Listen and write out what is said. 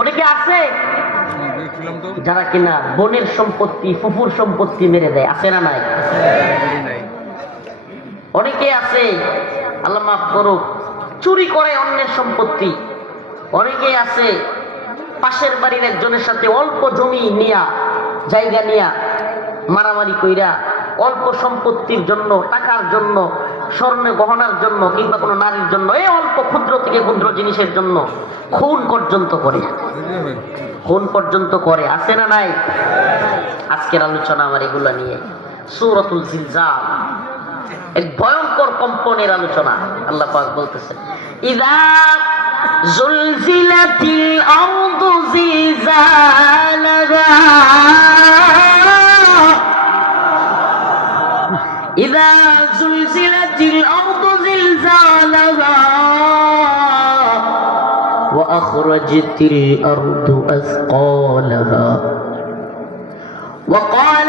অনেকে আছে যারা কিনা বোনের সম্পত্তি, ফুফুর সম্পত্তি মেরে দেয়, আছে না নাই? অনেকে আছে, আল্লাহ মাফ করুক, চুরি করে অন্যের সম্পত্তি। অনেকে আছে পাশের বাড়ির একজনের সাথে অল্প জমি নিয়া, জায়গা নিয়া মারামারি কইরা অল্প সম্পত্তির জন্য, টাকার জন্য, স্বর্ণ গহনার জন্য, কিংবা কোনো নারীর জন্য, এই অল্প ক্ষুদ্র থেকে ক্ষুদ্র জিনিসের জন্য খুন পর্যন্ত করে, খুন পর্যন্ত করে, আছে না নাই? আজকের আলোচনা আমার এগুলা নিয়ে। সূরাতুল জিলজাল, এক ভয়ঙ্কর কম্পনের আলোচনা। আল্লাহ পাক বলতেছেন, ইযা জুলজিলাতিল আরদু জিলজালাহা ইযা জুলজিলাতিল আরদু জিলজালাহা ওয়া আখরাজাতিল আরদু আসকালাহা ওয়া ক্বালা